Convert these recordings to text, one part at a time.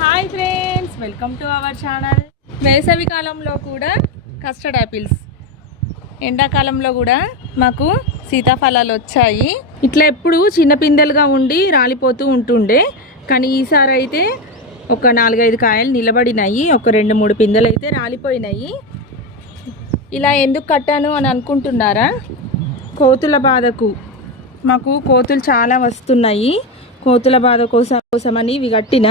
Hi friends welcome to our channel వేసవి కాలంలో కూడా కస్టర్డ్ యాపిల్స్ ఎండాకాలంలో కూడా మాకు సీతాఫలాలు వచ్చాయి. ఇట్లా ఎప్పుడు చిన్న పిందెలుగా ఉండి రాలిపోతూ ఉంటుండే. కానీ ఈసారి అయితే ఒక నాలుగైదు కాయలు నిలబడినాయి. ఒక రెండు మూడు పిందెలు అయితే రాలిపోయినాయి. ఇలా ఎందుకు కట్టాను అని అనుకుంటున్నారా? కోతుల బాధకు. మాకు కోతులు చాలా వస్తున్నాయి. కోతుల బాధ కోసం కోసమని ఇవి కట్టిన.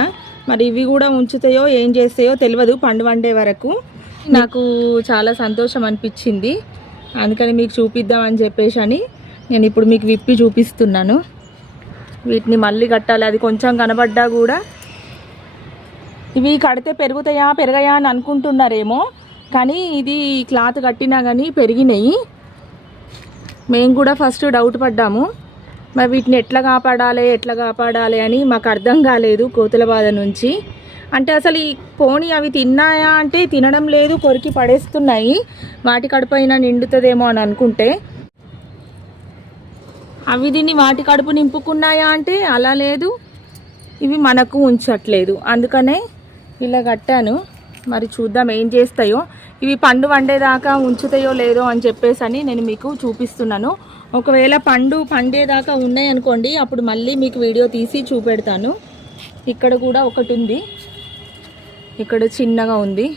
మరి ఇవి కూడా ఉంచుతాయో ఏం చేస్తాయో తెలియదు పండు వండే వరకు. నాకు చాలా సంతోషం అనిపించింది. అందుకని మీకు చూపిద్దామని చెప్పేసి అని నేను ఇప్పుడు మీకు విప్పి చూపిస్తున్నాను. వీటిని మళ్ళీ కట్టాలి. అది కొంచెం కనబడ్డా కూడా ఇవి కడితే పెరుగుతాయా పెరగాయా అని అనుకుంటున్నారేమో. కానీ ఇది క్లాత్ కట్టినా కానీ పెరిగినాయి. మేము కూడా ఫస్ట్ డౌట్ పడ్డాము. మరి వీటిని ఎట్లా కాపాడాలి ఎట్లా కాపాడాలి అని మాకు అర్థం కాలేదు కోతుల బాధ నుంచి. అంటే అసలు ఈ పోనీ అవి తిన్నాయా అంటే తినడం లేదు కొరికి పడేస్తున్నాయి వాటి కడుపైన నిండుతుందేమో అని అనుకుంటే. అవి దీన్ని వాటి కడుపు నింపుకున్నాయా అంటే అలా లేదు. ఇవి మనకు ఉంచట్లేదు. అందుకనే ఇలా కట్టాను. మరి చూద్దాం ఏం చేస్తాయో. ఇవి పండు వండేదాకా ఉంచుతాయో లేదో అని చెప్పేసి అని నేను మీకు చూపిస్తున్నాను. ఒకవేళ పండు పండేదాకా ఉన్నాయి అనుకోండి అప్పుడు మళ్ళీ మీకు వీడియో తీసి చూపెడతాను. ఇక్కడ కూడా ఒకటి ఉంది. ఇక్కడ చిన్నగా ఉంది.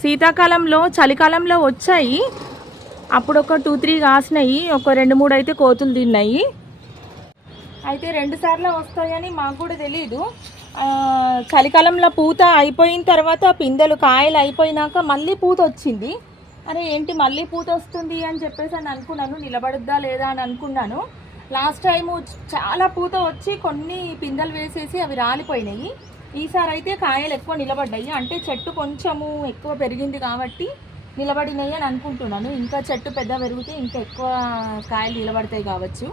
శీతాకాలంలో చలికాలంలో వచ్చాయి. అప్పుడు ఒక టూ త్రీ కాసినాయి. ఒక రెండు మూడు అయితే కోతులు తిన్నాయి. అయితే రెండు సార్లు వస్తాయని మాకు కూడా తెలియదు చలికాలంలో పూత అయిపోయిన తర్వాత పిందెలు కాయలు అయిపోయినాక మళ్ళీ పూత వచ్చింది. అరే ఏంటి మళ్ళీ పూత వస్తుంది అని చెప్పేసి అని అనుకున్నాను. నిలబడుద్దా లేదా అని అనుకున్నాను. లాస్ట్ టైము చాలా పూత వచ్చి కొన్ని పిందెలు వేసేసి అవి రాలిపోయినాయి. ఈసారి అయితే కాయలు ఎక్కువ నిలబడ్డాయి. అంటే చెట్టు కొంచెము ఎక్కువ పెరిగింది కాబట్టి నిలబడినాయి అని అనుకుంటున్నాను. ఇంకా చెట్టు పెద్ద పెరిగితే ఇంకా ఎక్కువ కాయలు నిలబడతాయి కావచ్చు.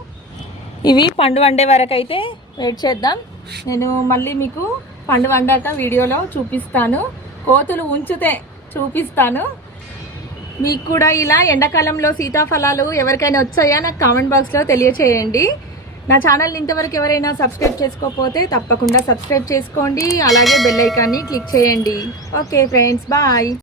ఇవి పండు వండే వరకు అయితే వెయిట్ చేద్దాం. నేను మళ్ళీ మీకు పండు వండాక వీడియోలో చూపిస్తాను. కోతులు ఉంచితే చూపిస్తాను. మీకు కూడా ఇలా ఎండాకాలంలో సీతాఫలాలు ఎవరికైనా వచ్చాయా? నాకు కామెంట్ బాక్స్లో తెలియచేయండి. నా ఛానల్ ఇంతవరకు ఎవరైనా సబ్స్క్రైబ్ చేసుకోకపోతే తప్పకుండా సబ్స్క్రైబ్ చేసుకోండి. అలాగే బెల్ ఐకాన్ని క్లిక్ చేయండి. Okay friends bye.